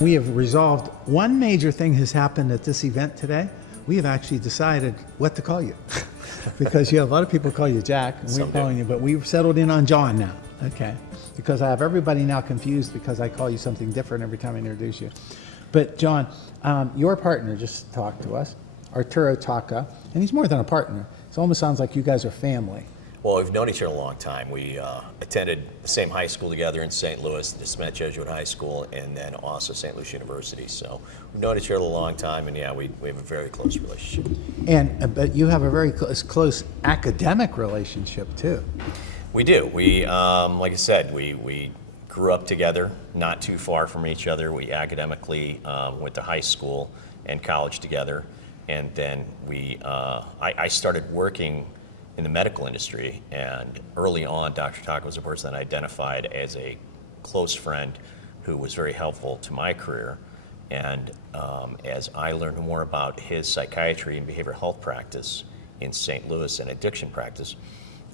We have resolved one major thing has happened at this event today. We have actually decided what to call you. Because you have a lot of people call you Jack, and we're calling you, but we've settled in on John now. Okay. Because I have everybody now confused because I call you something different every time I introduce you. But John, your partner just talked to us, Arturo Taka, and he's more than a partner. It almost sounds like you guys are family. Well, we've known each other a long time. We attended the same high school together in St. Louis, the Smet Jesuit High School, and then also St. Louis University. So we've known each other a long time, and yeah, we have a very close relationship. And but you have a very close academic relationship too. We do. We, like I said, we grew up together, not too far from each other. We academically went to high school and college together, and then I started working in the medical industry, and early on, Dr. Taka was a person that I identified as a close friend who was very helpful to my career. And as I learned more about his psychiatry and behavioral health practice in St. Louis and addiction practice,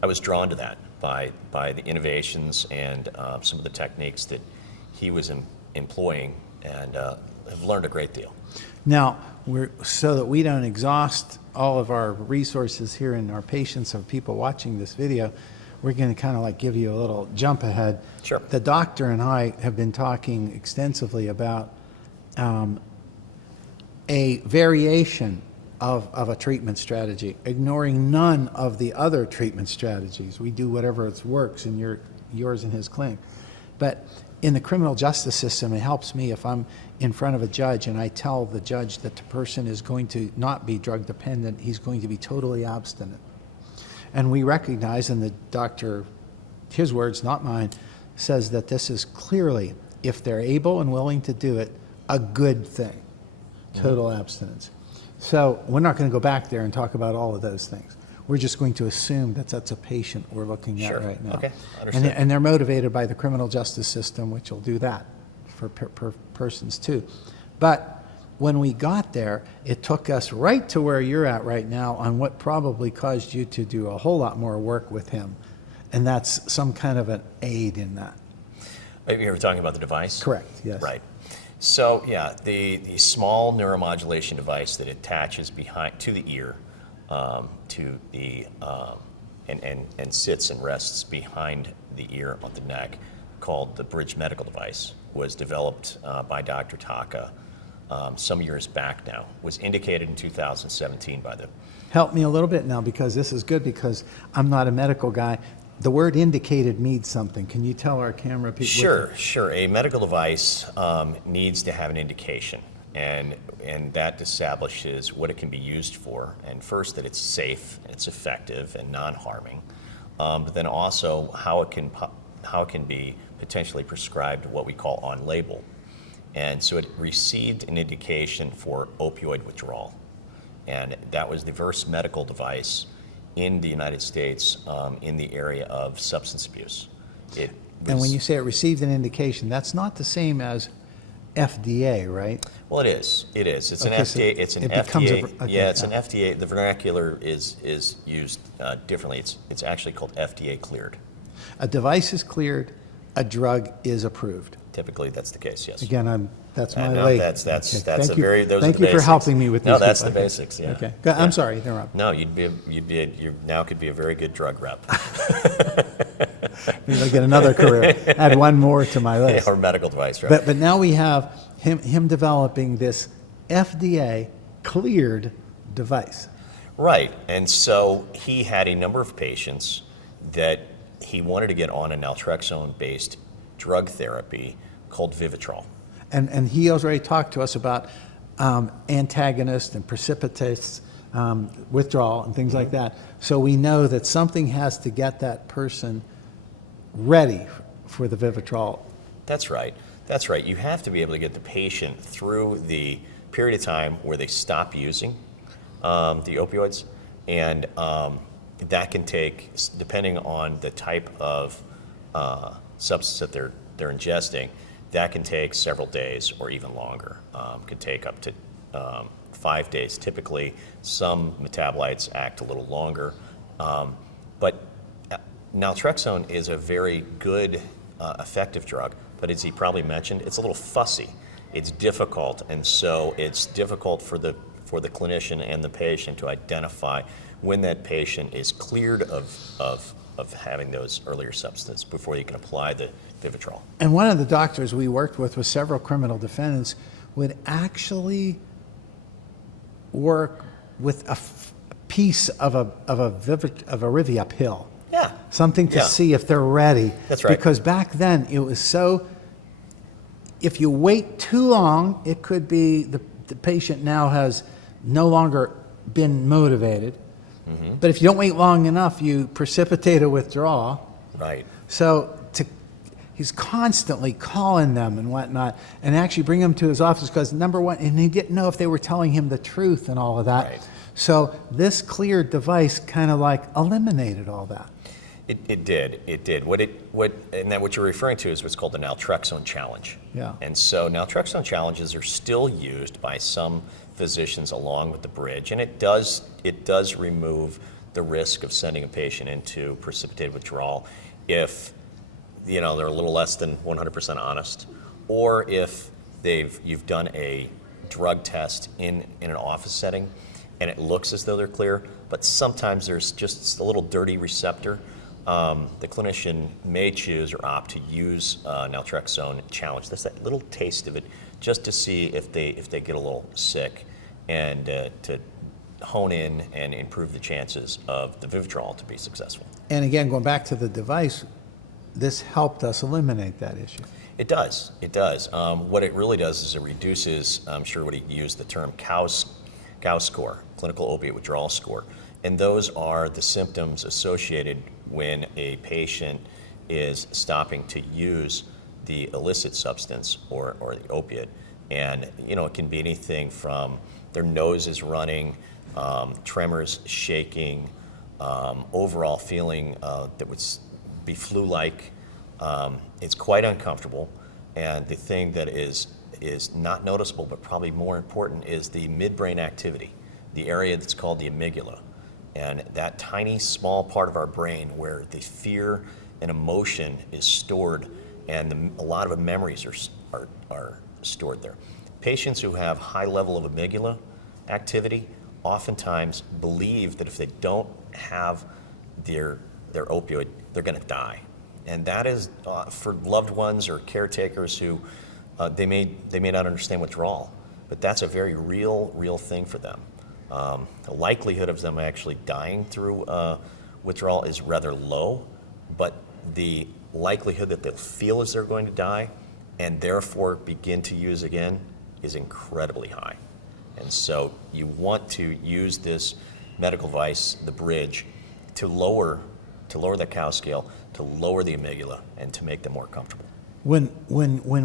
I was drawn to that by the innovations and some of the techniques that he was employing, and have learned a great deal. Now, so that we don't exhaust all of our resources here and our patience of people watching this video, we're going to kind of like give you a little jump ahead. Sure. The doctor and I have been talking extensively about a variation of a treatment strategy, ignoring none of the other treatment strategies. We do whatever works in yours and his clinic. But in the criminal justice system, it helps me if I'm in front of a judge and I tell the judge that the person is going to not be drug dependent, he's going to be totally abstinent. And we recognize, and the doctor, his words, not mine, says that this is clearly, if they're able and willing to do it, a good thing, total abstinence. So we're not going to go back there and talk about all of those things. We're just going to assume that that's a patient we're looking at right now. Okay, understood. And they're motivated by the criminal justice system, which will do that for persons too. But when we got there, it took us right to where you're at right now on what probably caused you to do a whole lot more work with him. And that's some kind of an aid in that. You were talking about the device? Correct, yes. Right. So yeah, the small neuromodulation device that attaches behind to the ear, to the and sits and rests behind the ear on the neck, called the Bridge Medical Device, was developed by Dr. Taka some years back now. Was indicated in 2017 by the. Help me a little bit now, because this is good, because I'm not a medical guy. The word indicated means something. Can you tell our camera people? Sure. A medical device needs to have an indication, and that establishes what it can be used for. And first, that it's safe, it's effective, and non-harming. But then also how it can be potentially prescribed, what we call on-label. And so it received an indication for opioid withdrawal, and that was the first medical device in the United States in the area of substance abuse. And when you say it received an indication, that's not the same as FDA, right? Well, it is. It's Okay, an so FDA. It's an it becomes FDA. okay, Yeah, it's an FDA. The vernacular is used differently. It's actually called FDA cleared. A device is cleared, a drug is approved. Typically, that's the case. Yes. Again, that's my no, lake. that's Okay. Those Thank are you. the Thank you for basics. helping me with these. No, that's people. the basics. Yeah. Okay. I'm sorry, interrupt. No, you now could be a very good drug rep. Maybe I'll get another career. Add one more to my list. Or medical device, right? But now we have him developing this FDA cleared device. Right, and so he had a number of patients that he wanted to get on a naltrexone-based drug therapy called Vivitrol. And he already talked to us about antagonist and precipitates withdrawal and things like that. So we know that something has to get that person ready for the Vivitrol. That's right. You have to be able to get the patient through the period of time where they stop using the opioids, and that can take, depending on the type of substance that they're ingesting, that can take several days or even longer. Could take up to 5 days. Typically, some metabolites act a little longer, but naltrexone is a very good, effective drug. But as he probably mentioned, it's a little fussy. it's difficult, and so it's difficult for the clinician and the patient to identify when that patient is cleared of having those earlier substances before you can apply the Vivitrol. And one of the doctors we worked with several criminal defendants would actually work with a piece of a Rivia pill. Yeah. Something to Yeah. see if they're ready. That's right. Because back then it was so, if you wait too long, it could be the patient now has no longer been motivated. Mm-hmm. But if you don't wait long enough, you precipitate a withdrawal. Right. So he's constantly calling them and whatnot, and actually bring them to his office because, number one, and he didn't know if they were telling him the truth and all of that. Right. So this cleared device kind of like eliminated all that. It did. What you're referring to is what's called the naltrexone challenge. Yeah. And so naltrexone challenges are still used by some physicians along with the bridge, and it does remove the risk of sending a patient into precipitated withdrawal if they're a little less than 100% honest, or if you've done a drug test in an office setting and it looks as though they're clear, but sometimes there's just a little dirty receptor. The clinician may choose or opt to use naltrexone challenge. That's that little taste of it, just to see if they get a little sick, and to hone in and improve the chances of the Vivitrol to be successful. And again, going back to the device, this helped us eliminate that issue. It does. What it really does is it reduces, I'm sure what he used the term COWS score, clinical opiate withdrawal score. And those are the symptoms associated when a patient is stopping to use the illicit substance or the opiate. And it can be anything from their nose is running, tremors, shaking, overall feeling that would be flu-like. It's quite uncomfortable, and the thing that is not noticeable but probably more important is the midbrain activity, the area that's called the amygdala, and that tiny small part of our brain where the fear and emotion is stored, and a lot of memories are stored there. Patients who have high level of amygdala activity oftentimes believe that if they don't have their opioid, they're going to die. And that is for loved ones or caretakers who they may not understand withdrawal, but that's a very real thing for them. The likelihood of them actually dying through withdrawal is rather low, but the likelihood that they'll feel as they're going to die and therefore begin to use again is incredibly high. And so you want to use this medical device, the bridge, to lower that COWS scale, to lower the amygdala, and to make them more comfortable. When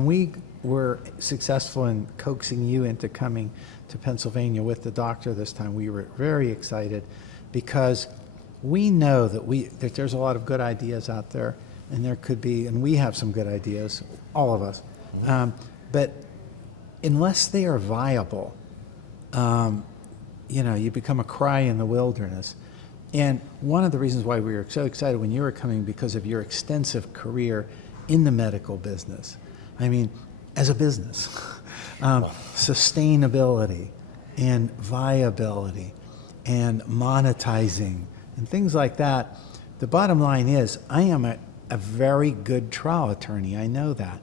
we were successful in coaxing you into coming to Pennsylvania with the doctor this time, we were very excited because we know that there's a lot of good ideas out there, and there could be, and we have some good ideas, all of us. Mm-hmm. But unless they are viable, you become a cry in the wilderness. And one of the reasons why we were so excited when you were coming, because of your extensive career in the medical business. I mean, as a business, sustainability and viability and monetizing and things like that. The bottom line is, I am a very good trial attorney. I know that.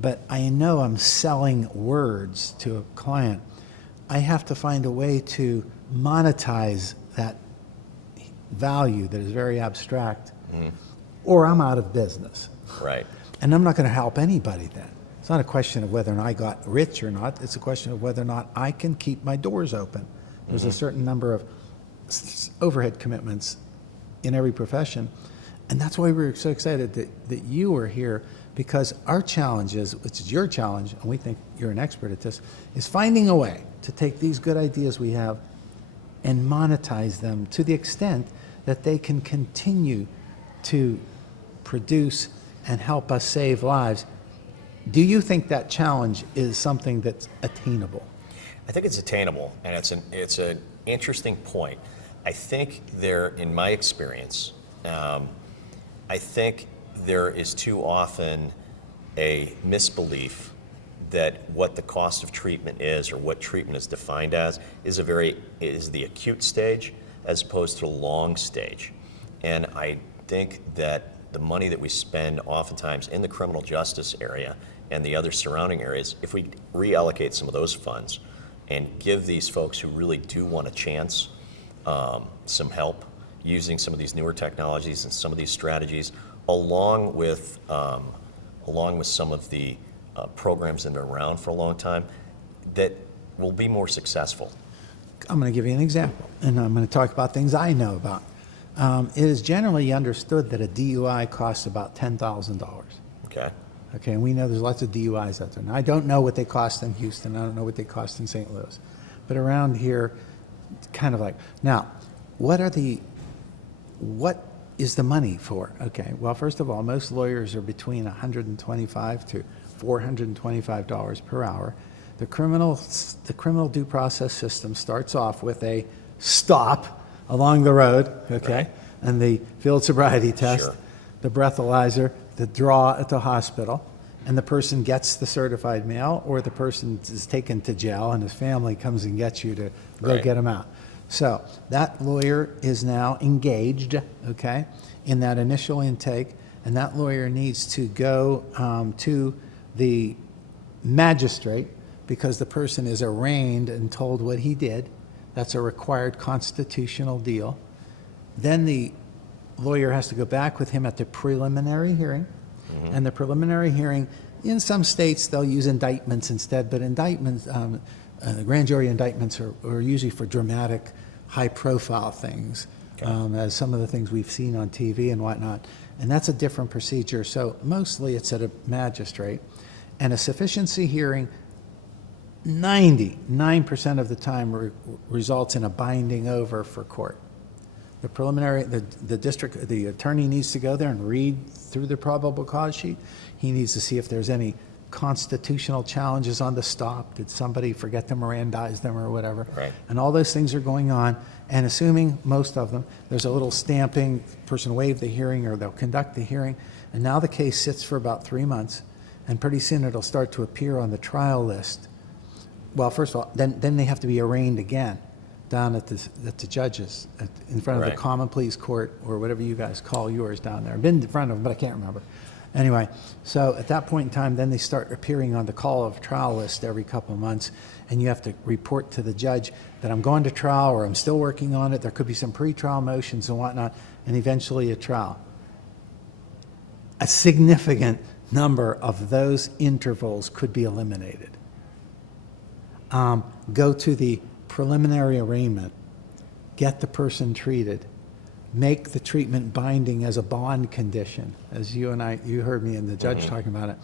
But I know I'm selling words to a client. I have to find a way to monetize that value that is very abstract, or I'm out of business. Right. And I'm not going to help anybody then. It's not a question of whether or not I got rich or not. It's a question of whether or not I can keep my doors open. There's a certain number of overhead commitments in every profession. And that's why we were so excited that you were here, because our challenge is, which is your challenge, and we think you're an expert at this, is finding a way to take these good ideas we have and monetize them to the extent that they can continue to produce and help us save lives. Do you think that challenge is something that's attainable? I think it's attainable, and it's an interesting point. I think in my experience, I think there is too often a misbelief that what the cost of treatment is, or what treatment is defined as, is the acute stage as opposed to the long stage. And I think that the money that we spend oftentimes in the criminal justice area and the other surrounding areas, if we reallocate some of those funds and give these folks who really do want a chance some help using some of these newer technologies and some of these strategies, along with some of the programs that have been around for a long time, that will be more successful. I'm going to give you an example, and I'm going to talk about things I know about. It is generally understood that a DUI costs about $10,000. Okay. Okay, and we know there's lots of DUIs out there. Now, I don't know what they cost in Houston. I don't know what they cost in St. Louis. But around here, it's kind of like, now, what is the money for? Okay, well, first of all, most lawyers are between $125 to $425 per hour. The criminal due process system starts off with a stop along the road, okay, Right. and the field sobriety test, Sure. the breathalyzer, the draw at the hospital, and the person gets the certified mail, or the person is taken to jail and his family comes and gets you to go Right. get him out. So that lawyer is now engaged, okay, in that initial intake, and that lawyer needs to go to the magistrate because the person is arraigned and told what he did. That's a required constitutional deal. Then the lawyer has to go back with him at the preliminary hearing. And the preliminary hearing, in some states, they'll use indictments instead, but indictments, grand jury indictments are usually for dramatic, high-profile things, as some of the things we've seen on TV and whatnot. And that's a different procedure. So mostly it's at a magistrate. And a sufficiency hearing, 99% of the time results in a binding over for court. The preliminary, the attorney needs to go there and read through the probable cause sheet. He needs to see if there's any constitutional challenges on the stop. Did somebody forget to Mirandize them or whatever? Right. And all those things are going on. And assuming most of them, there's a little stamping, person waived the hearing or they'll conduct the hearing. And now the case sits for about 3 months. And pretty soon it'll start to appear on the trial list. Well, first of all, then they have to be arraigned again down at the judges, in front of Right. the common pleas court, or whatever you guys call yours down there. I've been in front of them, but I can't remember. Anyway, so at that point in time, then they start appearing on the call of trial list every couple of months, and you have to report to the judge that I'm going to trial or I'm still working on it. There could be some pre-trial motions and whatnot, and eventually a trial. A significant number of those intervals could be eliminated. Go to the preliminary arraignment, get the person treated, make the treatment binding as a bond condition, as you heard me and the judge talking about it.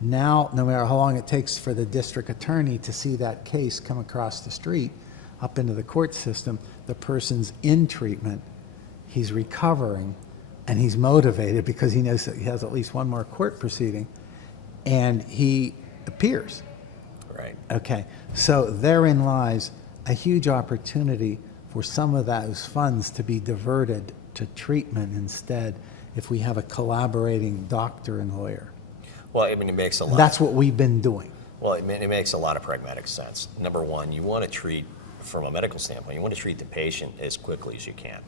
Now, no matter how long it takes for the district attorney to see that case come across the street up into the court system, the person's in treatment, he's recovering, and he's motivated because he knows that he has at least one more court proceeding, and he appears. Right. Okay, so therein lies a huge opportunity for some of those funds to be diverted to treatment instead if we have a collaborating doctor and lawyer. Well, I mean, it makes a lot. That's what we've been doing. Well, it makes a lot of pragmatic sense. Number one, you want to treat, from a medical standpoint, you want to treat the patient as quickly as you can.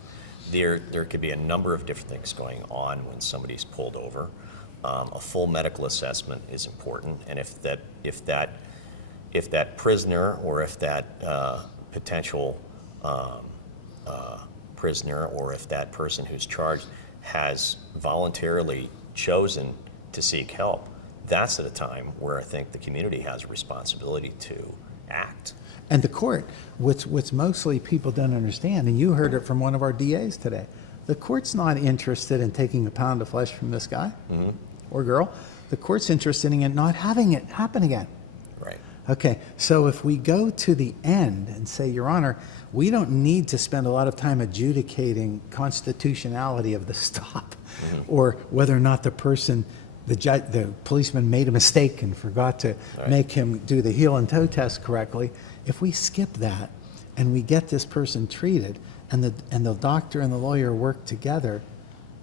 There could be a number of different things going on when somebody's pulled over. A full medical assessment is important, and if that prisoner or if that potential prisoner or if that person who's charged has voluntarily chosen to seek help, that's at a time where I think the community has a responsibility to act. And the court, what's mostly people don't understand, and you heard it from one of our DAs today, the court's not interested in taking a pound of flesh from this guy or girl. The court's interested in not having it happen again. Right. Okay, so if we go to the end and say, Your Honor, we don't need to spend a lot of time adjudicating constitutionality of the stop or whether or not the person, the policeman made a mistake and forgot to make him do the heel and toe test correctly. If we skip that and we get this person treated and the doctor and the lawyer work together,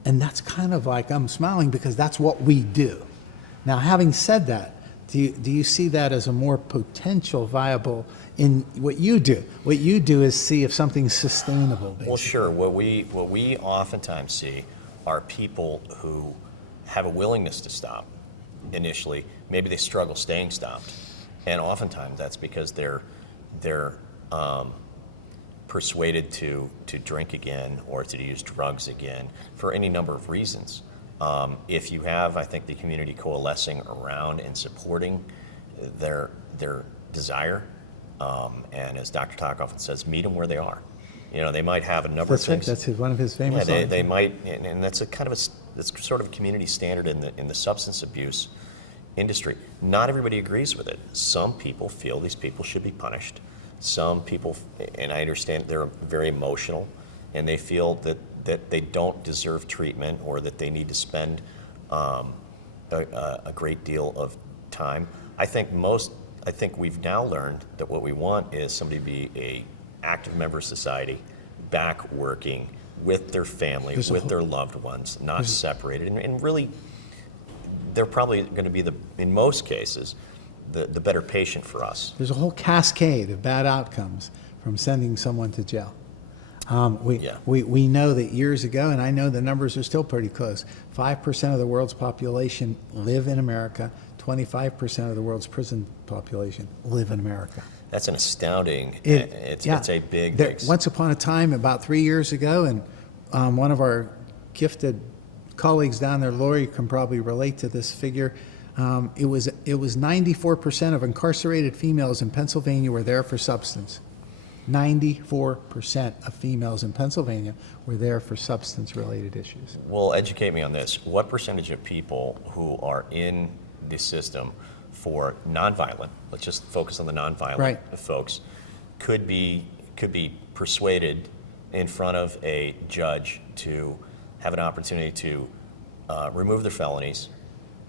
and that's kind of like, I'm smiling because that's what we do. Now, having said that, do you see that as a more potential viable in what you do? What you do is see if something's sustainable, basically. Well, sure. What we oftentimes see are people who have a willingness to stop initially. Maybe they struggle staying stopped, and oftentimes that's because they're persuaded to drink again or to use drugs again for any number of reasons. If you have, I think, the community coalescing around and supporting their desire, and as Dr. Talk often says, meet them where they are. You know, they might have a number of things. That's one of his famous Yeah, songs. they might, and that's a kind of that's sort of a community standard in the substance abuse industry. Not everybody agrees with it. Some people feel these people should be punished. Some people, and I understand they're very emotional, and they feel that they don't deserve treatment or that they need to spend a great deal of time. I think we've now learned that what we want is somebody to be a active member of society, back working with their family, with their loved ones, not separated, and really, they're probably going to be in most cases, the better patient for us. There's a whole cascade of bad outcomes from sending someone to jail. We know that years ago, and I know the numbers are still pretty close, 5% of the world's population live in America, 25% of the world's prison population live in America. That's an astounding, it's a big... Once upon a time, about 3 years ago, and one of our gifted colleagues down there, Lori, can probably relate to this figure. It was 94% of incarcerated females in Pennsylvania were there for substance. 94% of females in Pennsylvania were there for substance-related issues. Well, educate me on this. What percentage of people who are in the system for nonviolent, let's just focus on the nonviolent folks, could be persuaded in front of a judge to have an opportunity to remove their felonies,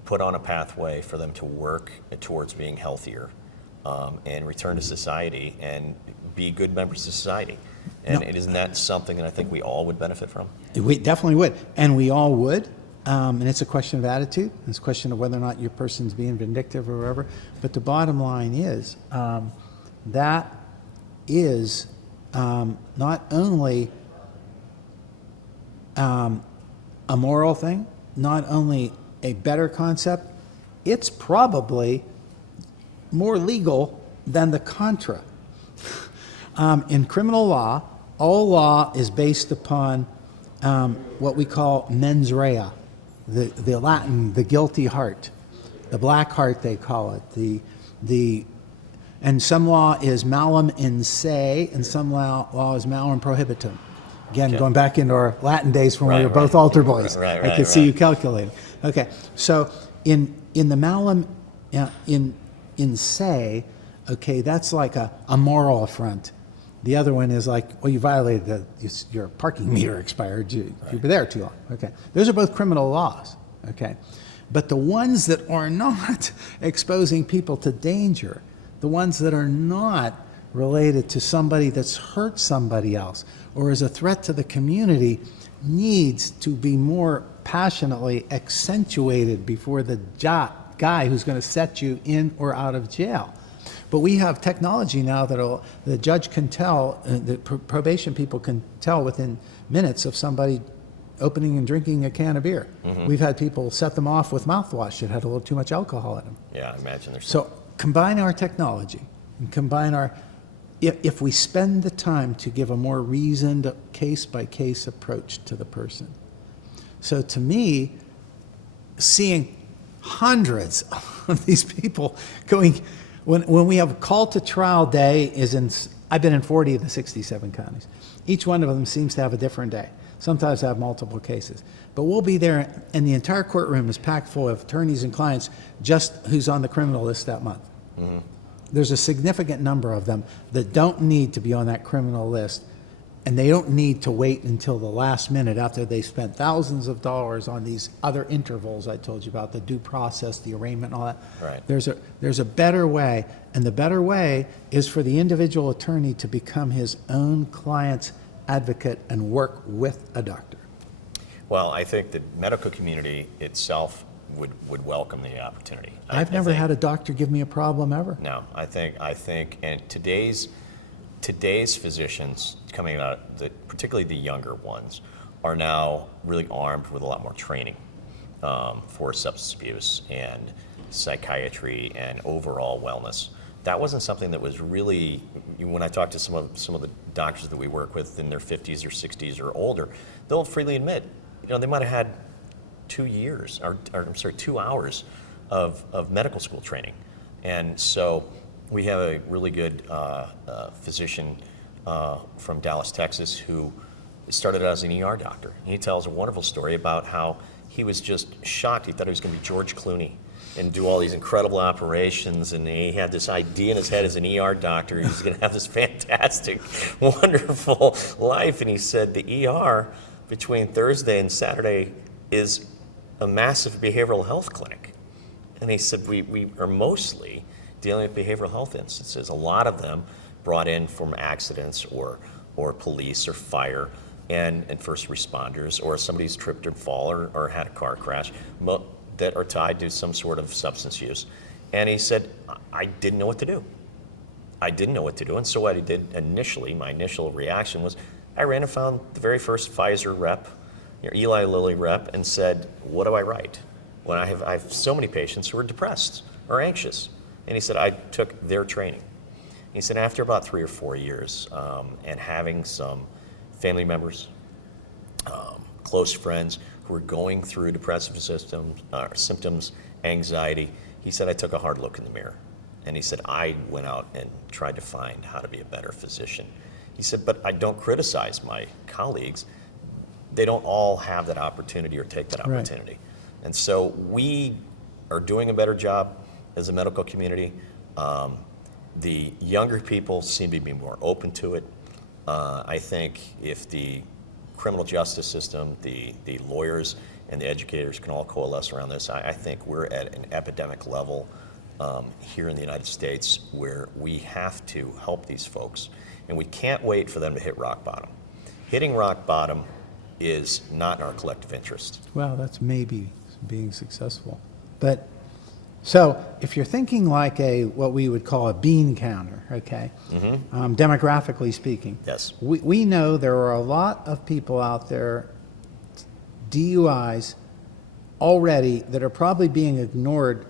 put on a pathway for them to work towards being healthier, and return to society and be good members of society. And isn't that something that I think we all would benefit from? We definitely would, and we all would. And it's a question of attitude. It's a question of whether or not your person's being vindictive or whatever. But the bottom line is that is not only a moral thing, not only a better concept, it's probably more legal than the contra. In criminal law, all law is based upon what we call mens rea, the Latin, the guilty heart, the black heart they call it. And some law is malum in se, and some law is malum prohibitum. Again, going back into our Latin days when we were both altar boys. I could see you calculating. Okay, so in the malum in se, okay, that's like a moral affront. The other one is like, well, you violated your parking meter expired. You were there too long. Okay, those are both criminal laws. Okay, but the ones that are not exposing people to danger, the ones that are not related to somebody that's hurt somebody else or is a threat to the community, needs to be more passionately accentuated before the guy who's going to set you in or out of jail. But we have technology now that the judge can tell, the probation people can tell within minutes of somebody opening and drinking a can of beer. Mm-hmm. We've had people set them off with mouthwash that had a little too much alcohol in them. Yeah, I imagine there's... So combine our technology and combine if we spend the time to give a more reasoned case-by-case approach to the person. So to me, seeing hundreds of these people going... When we have call to trial day I've been in 40 of the 67 counties. Each one of them seems to have a different day. Sometimes I have multiple cases. But we'll be there, and the entire courtroom is packed full of attorneys and clients just who's on the criminal list that month. Mm-hmm. There's a significant number of them that don't need to be on that criminal list, and they don't need to wait until the last minute after they spent thousands of dollars on these other intervals I told you about, the due process, the arraignment, all that. Right. There's a better way, and the better way is for the individual attorney to become his own client's advocate and work with a doctor. Well, I think the medical community itself would welcome the opportunity. I've never had a doctor give me a problem ever. No, I think, and today's physicians coming out, particularly the younger ones, are now really armed with a lot more training for substance abuse and psychiatry and overall wellness. That wasn't something that was really, when I talk to some of the doctors that we work with in their 50s or 60s or older, they'll freely admit, they might have had 2 hours of medical school training. And so we have a really good physician from Dallas, Texas, who started out as an ER doctor. And he tells a wonderful story about how he was just shocked. He thought he was going to be George Clooney and do all these incredible operations, and he had this idea in his head as an ER doctor. He was going to have this fantastic, wonderful life. And he said the ER between Thursday and Saturday is a massive behavioral health clinic. And he said we are mostly dealing with behavioral health instances, a lot of them brought in from accidents or police or fire and first responders, or somebody's tripped and fall or had a car crash that are tied to some sort of substance use. And he said, I didn't know what to do. And so what I did initially, my initial reaction was, I ran and found the very first Pfizer rep, Eli Lilly rep, and said, what do I write? When I have so many patients who are depressed or anxious. And he said, I took their training. He said, after about 3 or 4 years, and having some family members, close friends who were going through depressive symptoms, anxiety, he said, I took a hard look in the mirror. And he said, I went out and tried to find how to be a better physician. He said, but I don't criticize my colleagues. They don't all have that opportunity or take that opportunity. Right. And so we are doing a better job as a medical community. The younger people seem to be more open to it. I think if the criminal justice system, the lawyers and the educators can all coalesce around this, I think we're at an epidemic level here in the United States where we have to help these folks, and we can't wait for them to hit rock bottom. Hitting rock bottom is not in our collective interest. Well, that's maybe being successful. But so if you're thinking like what we would call a bean counter, okay, demographically speaking, yes, we know there are a lot of people out there, DUIs already, that are probably being ignored,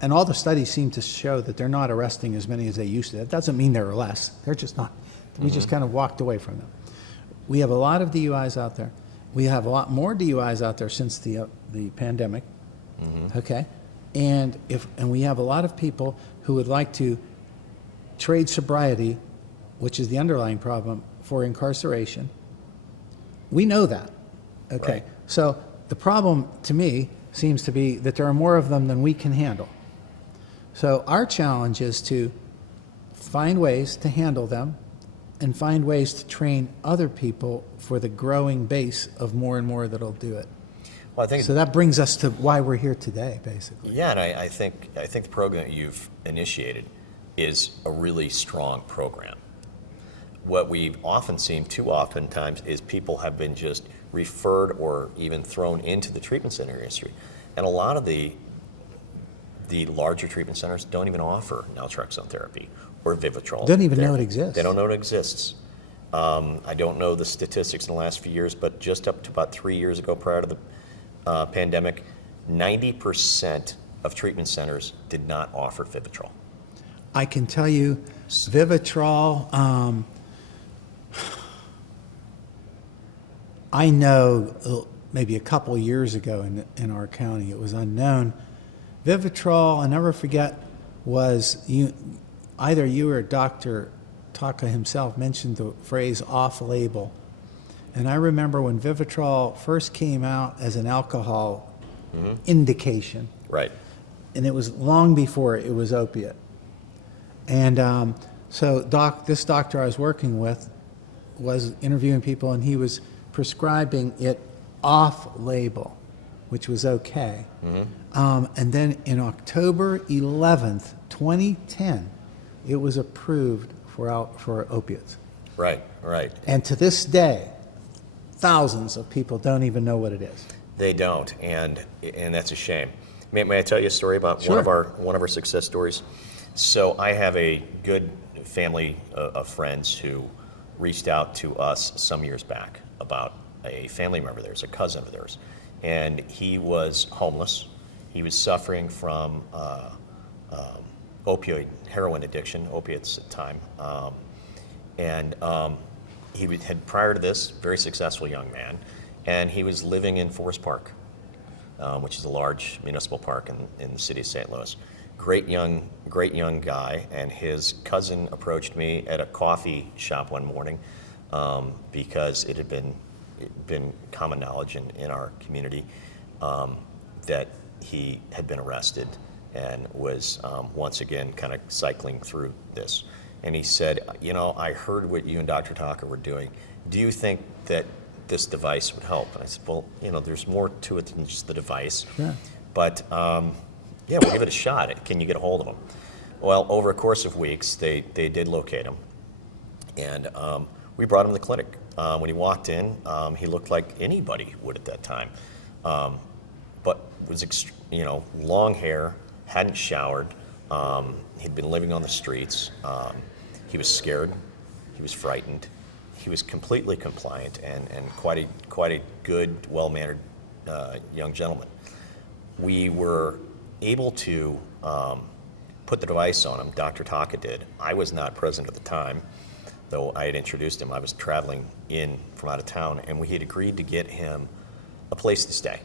and all the studies seem to show that they're not arresting as many as they used to. That doesn't mean there are less. They're just not. We just kind of walked away from them. We have a lot of DUIs out there. We have a lot more DUIs out there since the pandemic, okay? And we have a lot of people who would like to trade sobriety, which is the underlying problem, for incarceration. We know that, okay? Right. So the problem to me seems to be that there are more of them than we can handle. So our challenge is to find ways to handle them and find ways to train other people for the growing base of more and more that'll do it. Well, I think so that brings us to why we're here today, basically. Yeah, and I think the program that you've initiated is a really strong program. What we've often seen too often times is people have been just referred or even thrown into the treatment center industry. And a lot of the larger treatment centers don't even offer naltrexone therapy or Vivitrol. Don't even know it exists. They don't know it exists. I don't know the statistics in the last few years, but just up to about 3 years ago, prior to the pandemic, 90% of treatment centers did not offer Vivitrol. I can tell you, Vivitrol, I know maybe a couple years ago in our county, it was unknown. Vivitrol, I never forget, was either you or Dr. Taka himself mentioned the phrase off-label. And I remember when Vivitrol first came out as an alcohol indication. Right. And it was long before it was opiate. And so this doctor I was working with was interviewing people, and he was prescribing it off-label, which was okay. And then in October 11th, 2010, it was approved for opiates. Right, right. And to this day, thousands of people don't even know what it is. They don't, and that's a shame. May I tell you a story about Sure. one of our success stories? So I have a good family of friends who reached out to us some years back about a family member of theirs, a cousin of theirs, and he was homeless. He was suffering from opioid heroin addiction, opiates at the time, and had prior to this very successful young man, and he was living in Forest Park, which is a large municipal park in the city of St. Louis. Great young guy, and his cousin approached me at a coffee shop one morning because it had been common knowledge in our community that he had been arrested and was once again kind of cycling through this. And he said, I heard what you and Dr. Taka were doing. Do you think that this device would help? And I said, well, there's more to it than just the device. Yeah. But yeah, we'll give it a shot. Can you get a hold of him? Well, over a course of weeks, they did locate him. And we brought him to the clinic. When he walked in, he looked like anybody would at that time. But was, long hair, hadn't showered. He'd been living on the streets. He was scared. He was frightened. He was completely compliant and quite a good, well-mannered young gentleman. We were able to put the device on him. Dr. Taka did. I was not present at the time, though I had introduced him. I was traveling in from out of town, and we had agreed to get him a place to stay.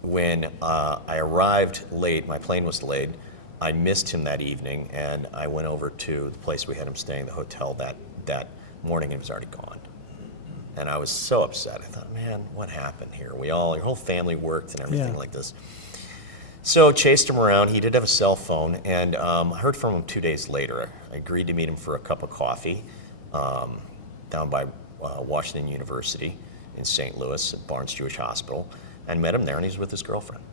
When I arrived late, my plane was delayed, I missed him that evening, and I went over to the place we had him staying, the hotel, that morning, and he was already gone. And I was so upset. I thought, man, what happened here? Your whole family worked and everything Yeah. like this. So chased him around. He did have a cell phone, and I heard from him 2 days later. I agreed to meet him for a cup of coffee down by Washington University in St. Louis at Barnes Jewish Hospital, and met him there, and he was with his girlfriend.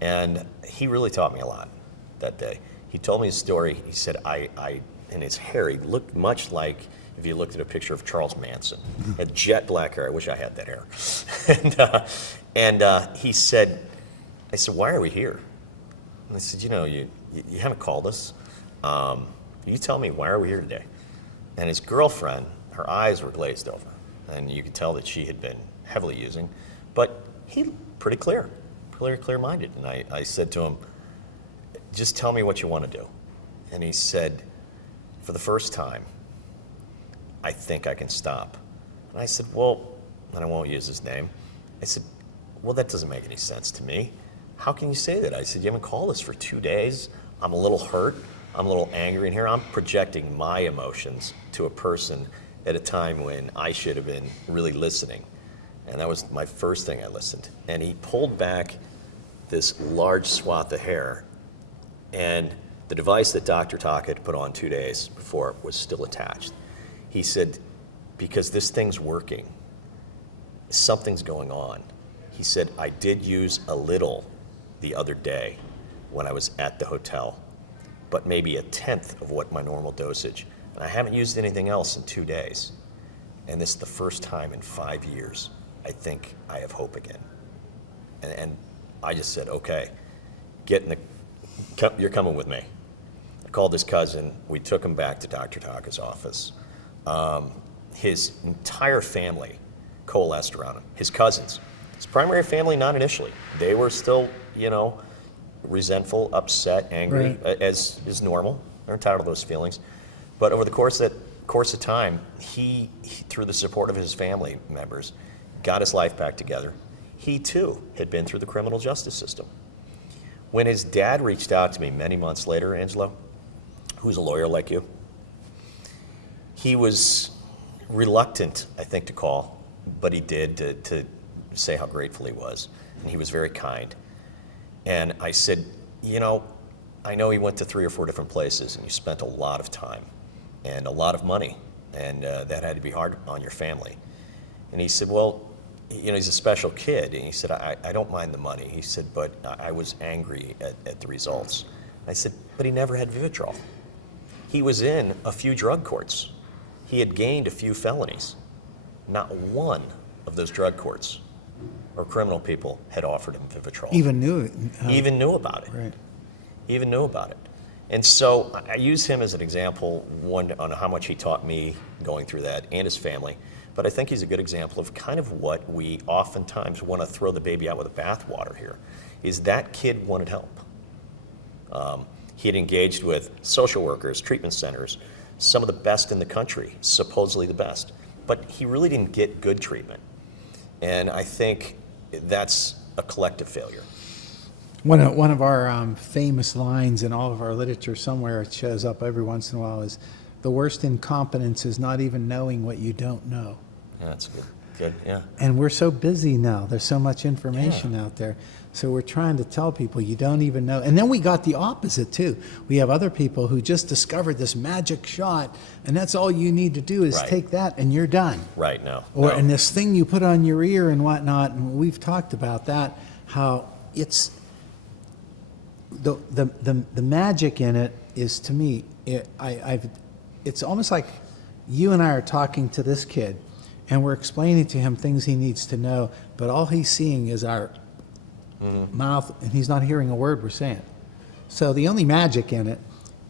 And he really taught me a lot that day. He told me his story. He said, and his hair, he looked much like if you looked at a picture of Charles Manson. Had jet black hair. I wish I had that hair. and he said, I said, why are we here? And I said, you haven't called us. You tell me, why are we here today? And his girlfriend, her eyes were glazed over, and you could tell that she had been heavily using, but he pretty clear-minded. And I said to him, just tell me what you want to do. And he said, for the first time, I think I can stop. And I said, well, and I won't use his name. I said, well, that doesn't make any sense to me. How can you say that? I said, you haven't called us for 2 days. I'm a little hurt. I'm a little angry in here. I'm projecting my emotions to a person at a time when I should have been really listening. And that was my first thing I listened. And he pulled back this large swath of hair, and the device that Dr. Taka had put on 2 days before was still attached. He said, because this thing's working, something's going on. He said, I did use a little the other day when I was at the hotel, but maybe 1/10 of what my normal dosage. And I haven't used anything else in 2 days. And this is the first time in 5 years I think I have hope again. And I just said, okay, you're coming with me. I called his cousin. We took him back to Dr. Taka's office. His entire family coalesced around him. His cousins. His primary family, not initially. They were still, resentful, upset, angry, Right. as is normal. They're entitled to those feelings. But over the course of time, he, through the support of his family members, got his life back together. He, too, had been through the criminal justice system. When his dad reached out to me many months later, Angelo, who's a lawyer like you, he was reluctant, I think, to call, but he did to say how grateful he was, and he was very kind. And I said, I know he went to 3 or 4 different places, and you spent a lot of time and a lot of money, and that had to be hard on your family. And he said, well, he's a special kid, and he said, I don't mind the money. He said, but I was angry at the results. I said, but he never had Vivitrol. He was in a few drug courts. He had gained a few felonies. Not one of those drug courts or criminal people had offered him Vivitrol. Even knew it. Even knew about it. Right. Even knew about it. And so I use him as an example, one, on how much he taught me going through that and his family. But I think he's a good example of kind of what we oftentimes want to throw the baby out with the bathwater here, is that kid wanted help. He had engaged with social workers, treatment centers, some of the best in the country, supposedly the best. But he really didn't get good treatment. And I think that's a collective failure. One of our famous lines in all of our literature, somewhere it shows up every once in a while, is the worst incompetence is not even knowing what you don't know. Yeah, that's good, yeah. And we're so busy now. There's so much information out there. So we're trying to tell people you don't even know. And then we got the opposite too. We have other people who just discovered this magic shot, and that's all you need to do is Right. take that and you're done. Right, no. Or no. and this thing you put on your ear and whatnot, and we've talked about that, how it's the magic in it is, to me, it's almost like you and I are talking to this kid, and we're explaining to him things he needs to know, but all he's seeing is our mouth, and he's not hearing a word we're saying. So the only magic in it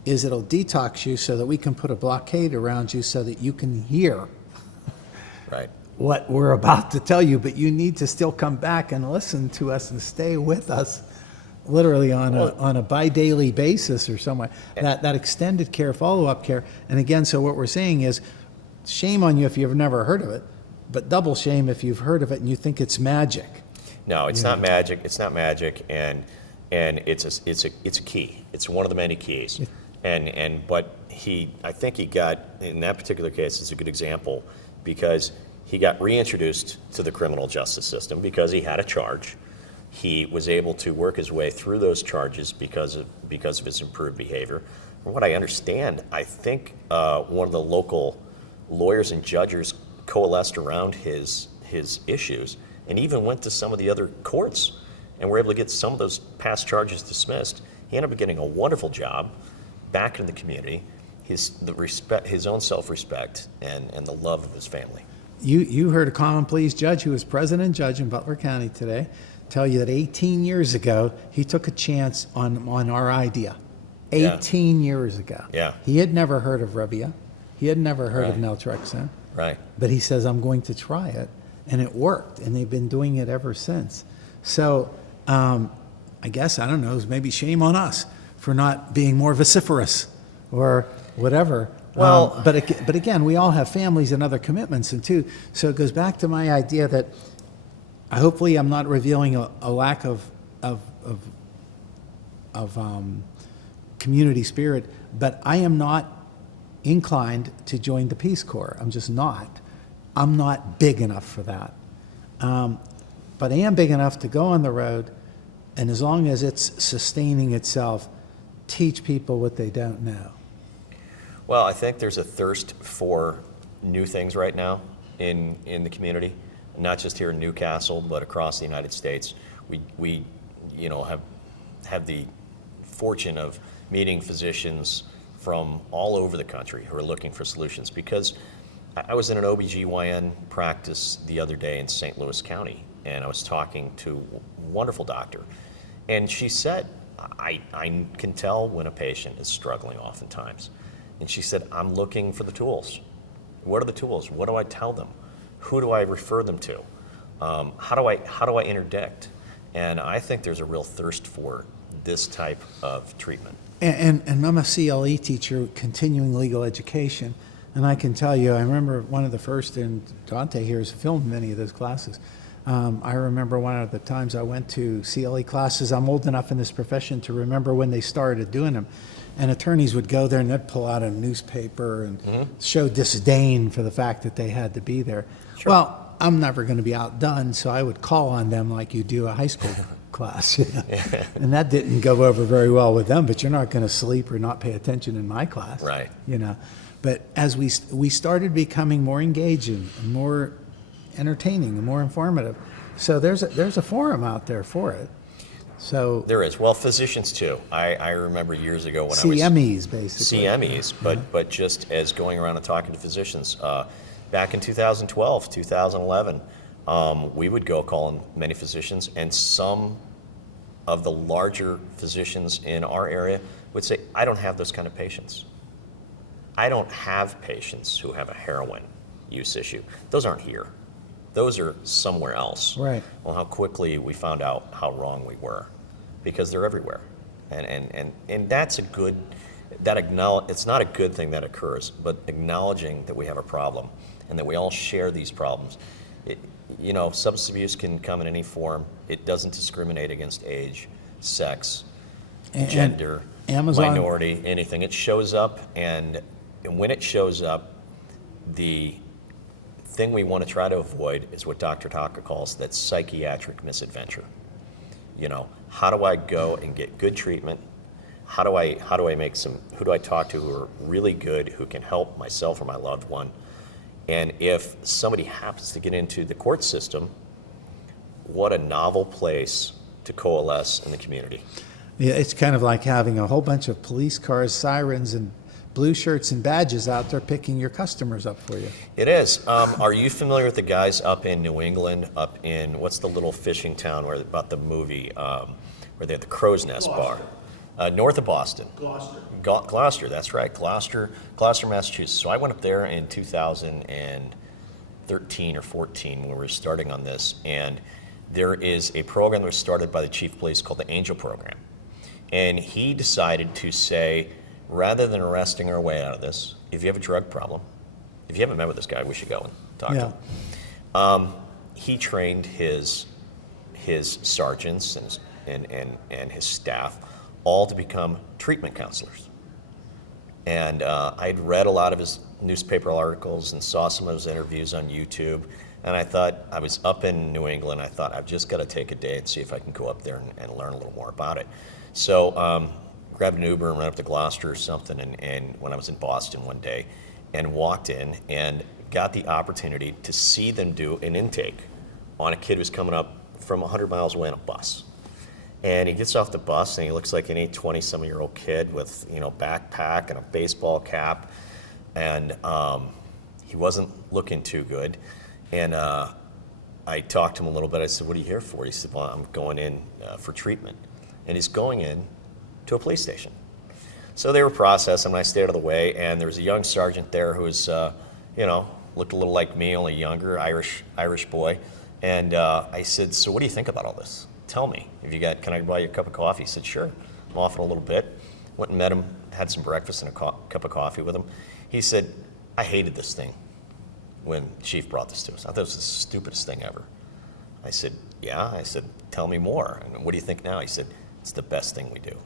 is it'll detox you so that we can put a blockade around you so that you can hear Right. what we're about to tell you, but you need to still come back and listen to us and stay with us, literally on a bi-daily basis or somewhere. That extended care, follow-up care. And again, so what we're saying is, shame on you if you've never heard of it, but double shame if you've heard of it and you think it's magic. No, it's not magic. It's not magic, and it's a key. It's one of the many keys. But I think he got, in that particular case, it's a good example because he got reintroduced to the criminal justice system because he had a charge. He was able to work his way through those charges because of his improved behavior. From what I understand, I think one of the local lawyers and judges coalesced around his issues and even went to some of the other courts and were able to get some of those past charges dismissed. He ended up getting a wonderful job back in the community, his own self-respect, and the love of his family. You heard a common pleas judge who was president judge in Butler County today tell you that 18 years ago, he took a chance on our idea. 18 years ago. Yeah. He had never heard of Revia. He had never heard of Right. naltrexone. Right. But he says, I'm going to try it. And it worked. And they've been doing it ever since. So I guess, I don't know, maybe shame on us for not being more vociferous or whatever. Well- But again, we all have families and other commitments, and too. So it goes back to my idea that hopefully I'm not revealing a lack of community spirit, but I am not inclined to join the Peace Corps. I'm just not. I'm not big enough for that. But I am big enough to go on the road, and as long as it's sustaining itself, teach people what they don't know. Well, I think there's a thirst for new things right now in the community, not just here in Newcastle, but across the United States. We have the fortune of meeting physicians from all over the country who are looking for solutions, because I was in an OBGYN practice the other day in St. Louis County, and I was talking to a wonderful doctor, and she said, I can tell when a patient is struggling oftentimes. And she said, I'm looking for the tools. What are the tools? What do I tell them? Who do I refer them to? How do I interdict? And I think there's a real thirst for this type of treatment. And I'm a CLE teacher, continuing legal education, and I can tell you, I remember one of the first, and Dante here has filmed many of those classes. I remember one of the times I went to CLE classes. I'm old enough in this profession to remember when they started doing them. And attorneys would go there and they'd pull out a newspaper and show disdain for the fact that they had to be there. Sure. Well, I'm never going to be outdone, so I would call on them like you do a high school class. And that didn't go over very well with them, but you're not going to sleep or not pay attention in my class. Right. But as we started becoming more engaging and more entertaining and more informative, so there's a forum out there for it. So There is. Well, physicians too. I remember years ago when I was... CMEs, basically. CMEs, but just as going around and talking to physicians. Back in 2012, 2011, we would go call in many physicians, and some of the larger physicians in our area would say, I don't have those kind of patients. I don't have patients who have a heroin use issue. Those aren't here. Those are somewhere else. Right. Well, how quickly we found out how wrong we were, because they're everywhere. And that's a good, it's not a good thing that occurs, but acknowledging that we have a problem and that we all share these problems. Substance abuse can come in any form. It doesn't discriminate against age, sex, gender, Amazon, minority, anything. It shows up, and when it shows up, the thing we want to try to avoid is what Dr. Taka calls that psychiatric misadventure. How do I go and get good treatment? How do I who do I talk to who are really good, who can help myself or my loved one? And if somebody happens to get into the court system, what a novel place to coalesce in the community. yeah, it's kind of like having a whole bunch of police cars, sirens, and blue shirts and badges out there picking your customers up for you. It is. Are you familiar with the guys up in New England, up in, what's the little fishing town about the movie, where they have the Crow's Nest Bar? North of Boston. Gloucester. Gloucester, that's right, Gloucester, Massachusetts. So I went up there in 2013 or 14 when we were starting on this, and there is a program that was started by the chief of police called the Angel Program. And he decided to say, rather than arresting our way out of this, if you have a drug problem, if you haven't met with this guy, we should go and talk to him. He trained his sergeants and his staff all to become treatment counselors. And I'd read a lot of his newspaper articles and saw some of his interviews on YouTube. And I thought, I was up in New England, I thought, I've just got to take a day and see if I can go up there and learn a little more about it. So grabbed an Uber and went up to Gloucester or something, and when I was in Boston one day, and walked in and got the opportunity to see them do an intake on a kid who's coming up from 100 miles away on a bus. And he gets off the bus and he looks like any 20-some-year-old kid with, backpack and a baseball cap, and he wasn't looking too good. And I talked to him a little bit. I said, "What are you here for?" He said, "Well, I'm going in for treatment." And he's going in to a police station. So they were processing, and I stayed out of the way, and there was a young sergeant there who was, looked a little like me, only younger, Irish boy. And I said, "So what do you think about all this? Tell me, can I buy you a cup of coffee?" He said, "Sure." I'm off in a little bit. Went and met him, had some breakfast and a cup of coffee with him. He said, "I hated this thing when Chief brought this to us. I thought it was the stupidest thing ever." I said, "Yeah?" I said, "Tell me more. And what do you think now?" He said, "It's the best thing we do.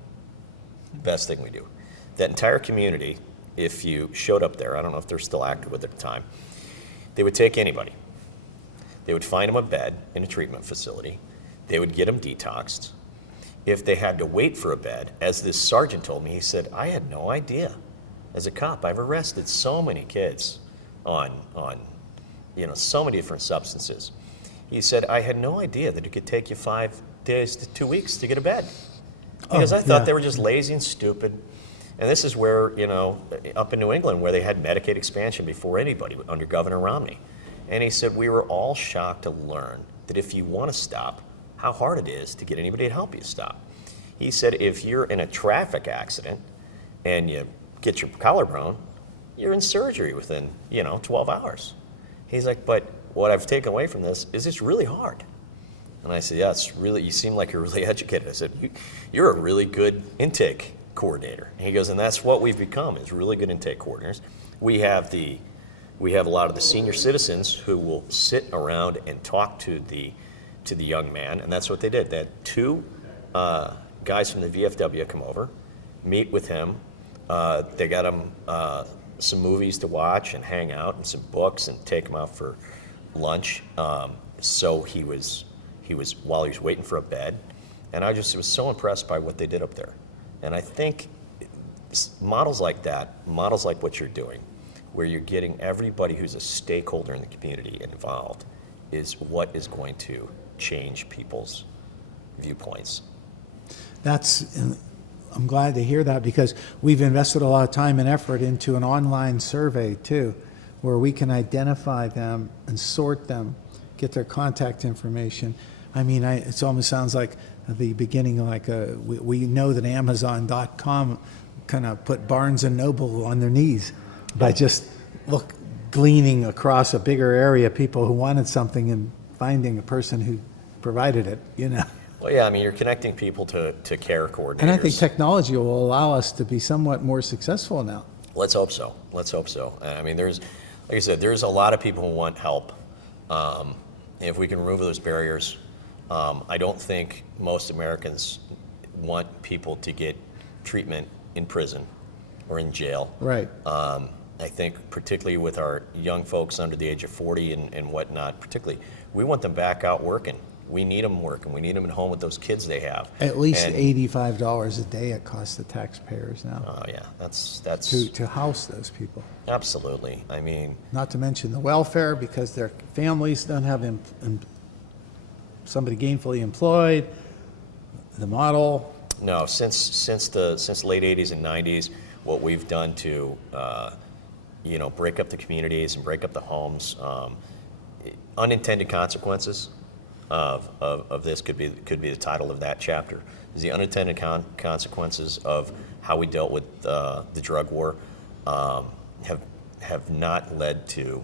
Best thing we do." That entire community, if you showed up there, I don't know if they're still active with it at the time, they would take anybody. They would find them a bed in a treatment facility. They would get them detoxed. If they had to wait for a bed, as this sergeant told me, he said, "I had no idea. As a cop, I've arrested so many kids on so many different substances." He said, "I had no idea that it could take you 5 days to 2 weeks to get a bed." Because I thought they were just lazy and stupid. And this is where, up in New England, where they had Medicaid expansion before anybody under Governor Romney. And he said, we were all shocked to learn that if you want to stop, how hard it is to get anybody to help you stop. He said, if you're in a traffic accident and you get your collarbone, you're in surgery within, 12 hours. He's like, but what I've taken away from this is it's really hard. And I said, yeah, you seem like you're really educated. I said, you're a really good intake coordinator. And he goes, and that's what we've become, is really good intake coordinators. We have a lot of the senior citizens who will sit around and talk to the young man, and that's what they did. They had 2 guys from the VFW come over, meet with him. They got him some movies to watch and hang out, and some books, and take him out for lunch. So he was while he was waiting for a bed, and I just was so impressed by what they did up there. And I think models like that, models like what you're doing, where you're getting everybody who's a stakeholder in the community involved, is what is going to change people's viewpoints. I'm glad to hear that, because we've invested a lot of time and effort into an online survey too, where we can identify them and sort them, get their contact information. I mean, it almost sounds like the beginning, like we know that Amazon.com kind of put Barnes and Noble on their knees by just gleaning across a bigger area people who wanted something and finding a person who provided it, you know. Well, yeah, I mean, you're connecting people to care coordinators. And I think technology will allow us to be somewhat more successful now. Let's hope so. Let's hope so. I mean, like I said, there's a lot of people who want help. If we can remove those barriers, I don't think most Americans want people to get treatment in prison or in jail. Right. I think particularly with our young folks under the age of 40 and whatnot, particularly, we want them back out working. We need them working. We need them at home with those kids they have. At least $85 a day it costs the taxpayers now. Oh yeah, that's to house those people. Absolutely. I mean, not to mention the welfare, because their families don't have somebody gainfully employed. The model. No, since the late 80s and 90s, what we've done to break up the communities and break up the homes, unintended consequences of this could be the title of that chapter. Is the unintended consequences of how we dealt with the drug war have not led to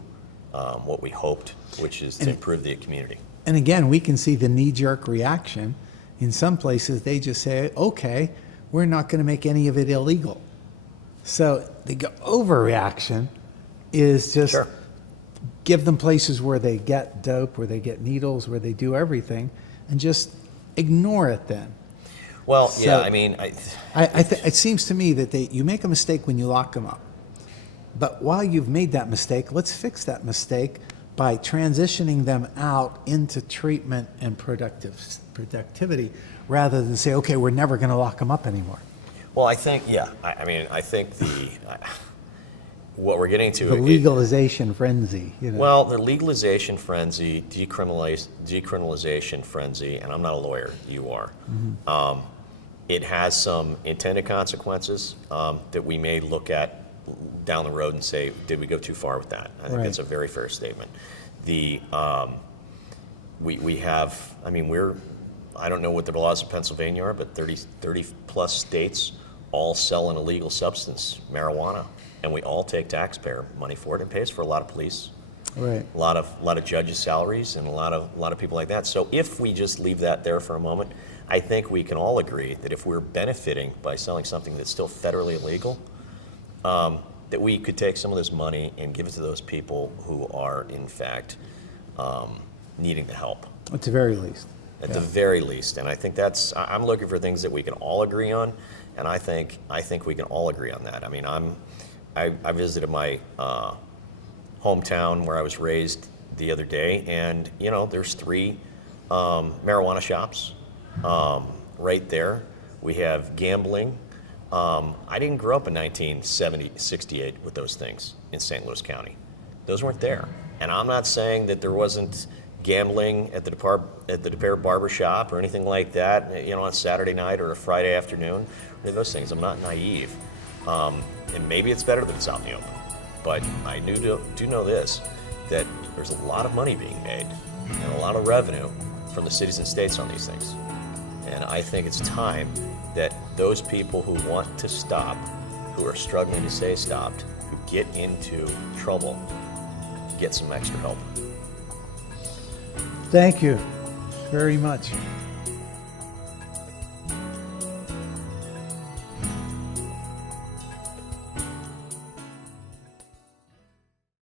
what we hoped, which is to improve the community. And again, we can see the knee-jerk reaction. In some places, they just say, okay, we're not going to make any of it illegal. So the overreaction is just Sure. give them places where they get dope, where they get needles, where they do everything, and just ignore it then. Well, So- yeah, I mean, It seems to me that you make a mistake when you lock them up. But while you've made that mistake, let's fix that mistake by transitioning them out into treatment and productivity, rather than say, okay, we're never going to lock them up anymore. well, I think, yeah, I mean, I think what we're getting to. The legalization frenzy, you know. Well, the legalization frenzy, decriminalization frenzy, and I'm not a lawyer, you are. It has some intended consequences that we may look at down the road and say, did we go too far with that? I think Right. that's a very fair statement. We have, I mean, I don't know what the laws of Pennsylvania are, but 30 plus states all sell an illegal substance, marijuana, and we all take taxpayer money for it. It pays for a lot of police, Right. a lot of judges' salaries, and a lot of people like that. So if we just leave that there for a moment, I think we can all agree that if we're benefiting by selling something that's still federally illegal, that we could take some of this money and give it to those people who are in fact needing the help. At the very least. At the very least, and I think I'm looking for things that we can all agree on, and I think we can all agree on that. I mean, I visited my hometown where I was raised the other day, and there's 3 marijuana shops right there. We have gambling. I didn't grow up in 1968 with those things in St. Louis County. Those weren't there, and I'm not saying that there wasn't gambling at the DePere Barber Shop or anything like that, on a Saturday night or a Friday afternoon, or those things. I'm not naive. And maybe it's better that it's out in the open. But I do know this, that there's a lot of money being made and a lot of revenue from the cities and states on these things. And I think it's time that those people who want to stop, who are struggling to stay stopped, who get into trouble, get some extra help. Thank you very much.